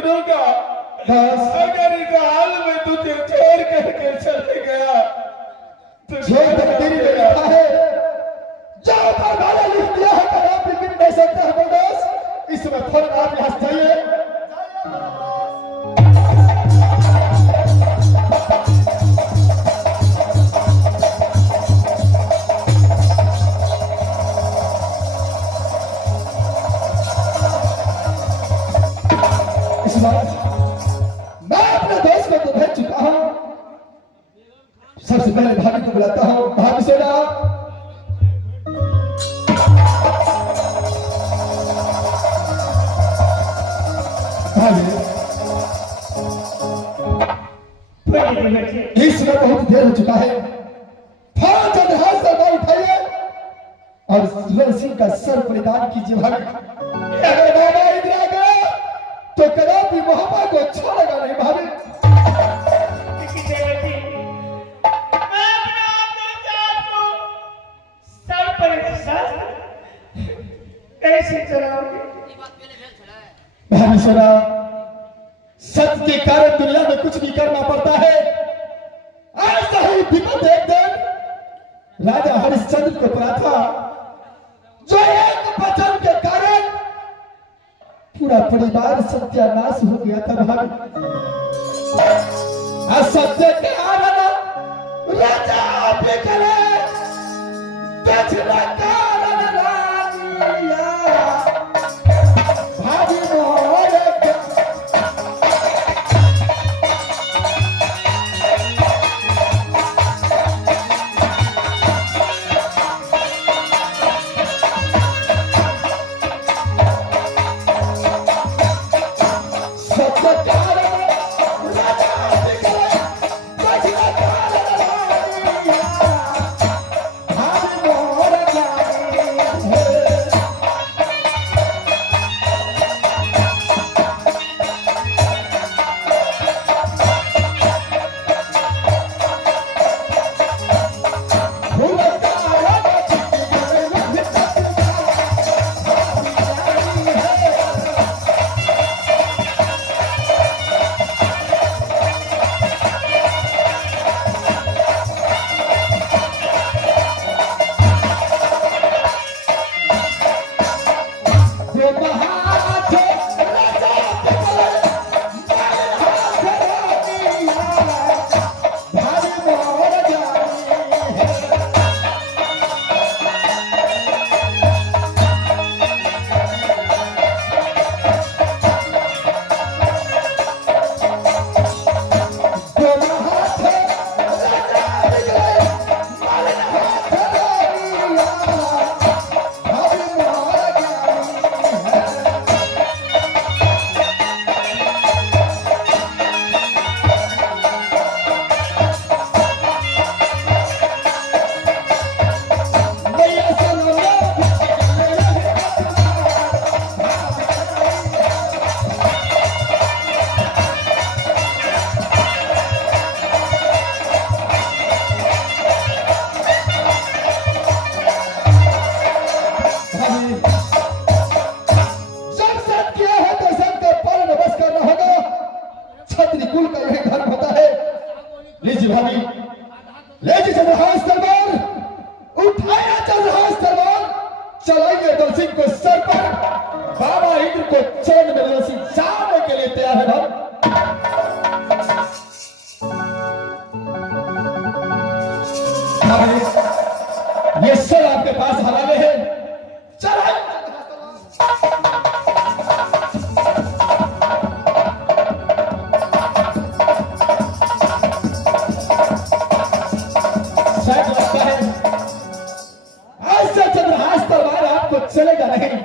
दिनों का अगर इस हाल में तुझे छोड़ करके चले गया तो जो तकदीर में लिखा है, जो ऊपर वाला लिख दिया है कभी आप बिल्कुल नहीं सकते हैं दोस्त। इस वक्त फौरन आप यहाँ से जाइए। मैं अपने दोस्त को तो भेज चुका हूं। सबसे पहले भाभी को बुलाता हूं। भाभी सोना, भाभी इस समय बहुत देर हो चुका है। फौरन चंद्रहास से बाल उठाइए और सुरन सिंह का सर परिधान कीजिए। भाभी अगर बाबा इधर आ गया तो कदा भी मोहब्बत को छोड़ेगा नहीं। भाभी कैसे चलाओगे? भाभी सोना, सत्य के कारण दुनिया में कुछ भी करना पड़ता है। ऐसा ही विपद एक दिन राजा हरिश्चंद्र को पड़ा था, जो एक वचन के कारण पूरा परिवार सत्यानाश हो गया था। भाभी असत्य के कारण राजा बिगड़े, दक्षिणा कारण रानिया। भाभी मोहर चलाइए दल सिंह को सर पर। बाबा इंद्र को चरण में दल सिंह जाने के लिए तैयार है। भाई ये सर आपके पास हवाले है। चलाइए चलेगा नहीं।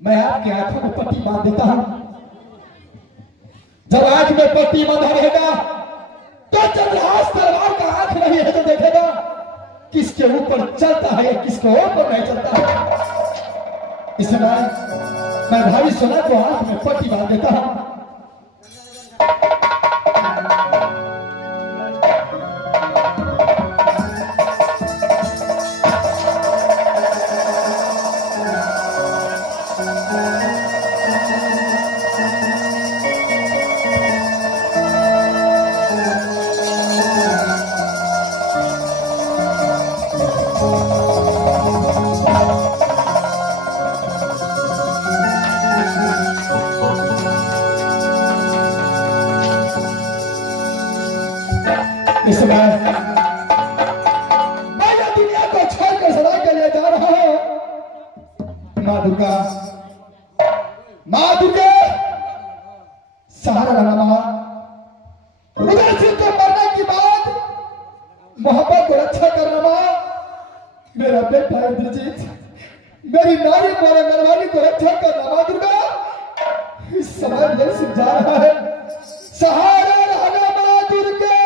मैं आपकी आंखों में पट्टी बांध देता हूं। जब आंख में पट्टी बांधा रहेगा तो चंद्रहास तलवार का आंख नहीं है तो देखेगा किसके ऊपर चलता है या किसके ऊपर नहीं चलता है। इसलिए मैं भाभी सोना को आंख में पट्टी बांध देता हूं। समय मैं यह दुनिया को छोड़कर सदा के लिए जा रहा हूं। माँ दुर्गा, माँ दुर्गा, सहारा रहना माँ। उदय सिंह के मरने के बाद मोहब्बत को रक्षा करना माँ। मेरा बेटा इंद्रजीत, मेरी नारी मेरे मेहरबानी को रक्षा करना माँ दुर्गा। इस समय उदय सिंह जा रहा है, सहारा रहना माँ दुर्गा।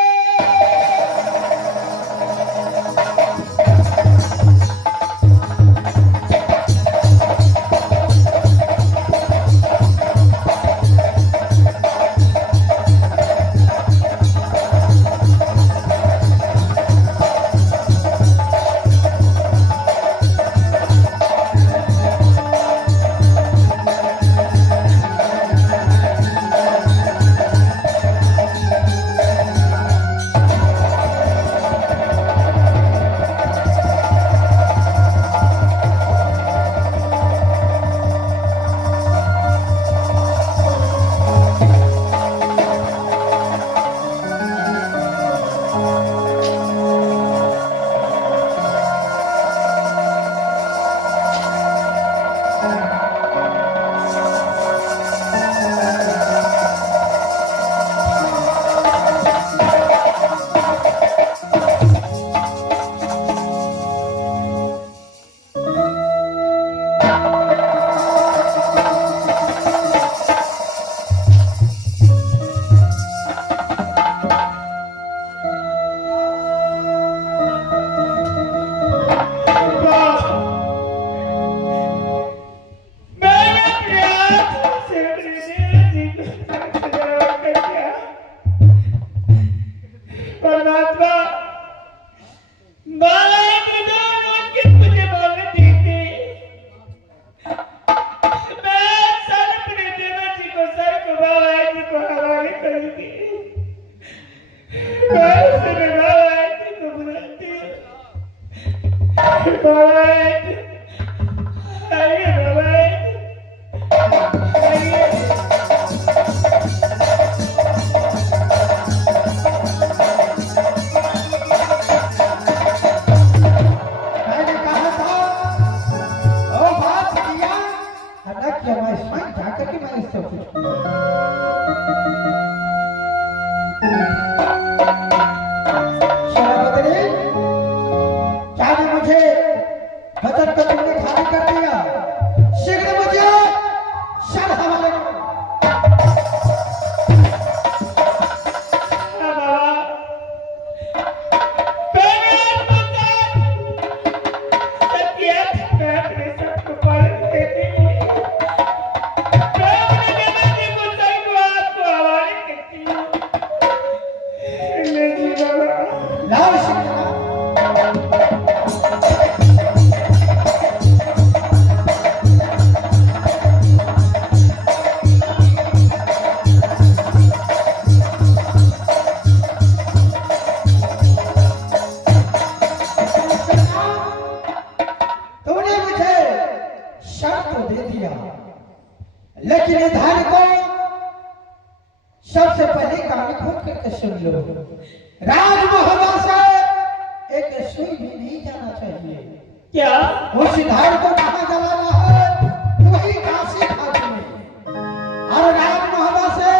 लेकिन ये धान को सबसे पहले कान खोल करके सुन लो। राज मोहब्बत से एक सुई भी नहीं जाना चाहिए। क्या उस धान को कहाँ जलाना है? वही काशी घाट में। और राज मोहब्बत से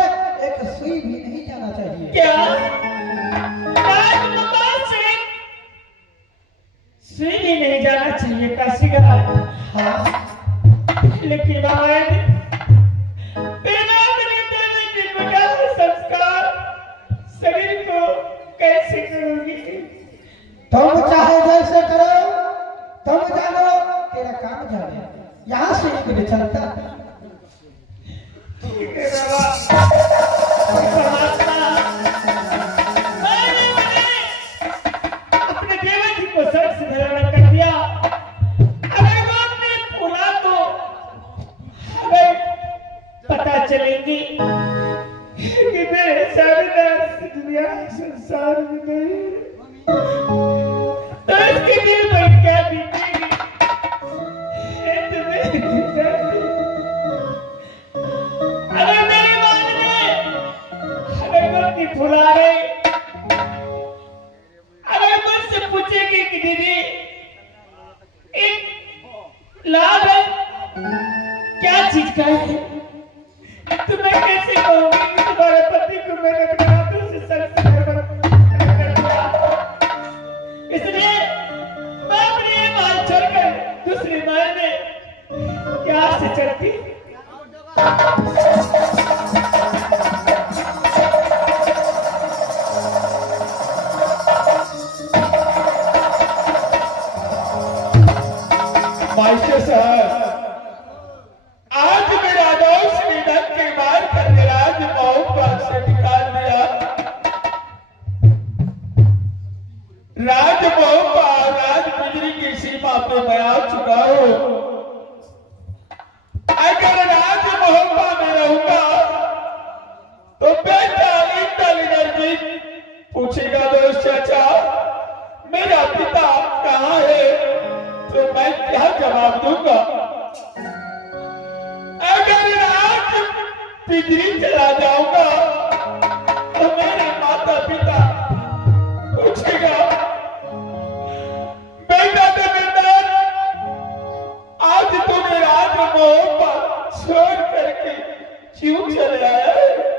एक सुई भी नहीं जाना चाहिए। क्या राज मोहब्बत से सुई भी नहीं जाना चाहिए काशी घाट? हाँ, लेकिन संस्कार शरीर को कैसे करोगी? तुम चाहे जैसे करो, तुम जानो, तेरा काम जाने। यहाँ से निकले चलता। ठीक है बाबा। अपने देवर जी को सर से धराना कर दिया। अगर वो अपने फुला तो हमें पता चलेगी कि मेरे सारे दुनिया संसार में नहीं, तो इसके दिल पर क्या बीतेगी? अगर मेरी मान में अगर की फुला गई तो मैं कैसे कहूंगी कि तुम्हारे पति को मैंने अपने हाथों से सख्त कर दिया। इसलिए मैं अपनी ये माल छोड़कर दूसरी माल में क्या से चढ़ती। माइके साहब, आज मेरा दोस्त ने धक्के मार कर मेरा राजमहल से निकाल दिया। राजमहल और राजमुंदरी की सीमा पे मैं आ चुका हूं। अगर राजमहल में रहूंगा तो बेटा इंटेलिजेंस पूछेगा, दोस्त चाचा मेरा पिता कहाँ है, तो मैं क्या जवाब दूंगा। अगर आज पिंजरी चला जाऊंगा तो मेरे माता पिता पूछेगा, बेटा देवेंद्र आज तुम्हें राजमहल पर छोड़ करके क्यों चले आया है।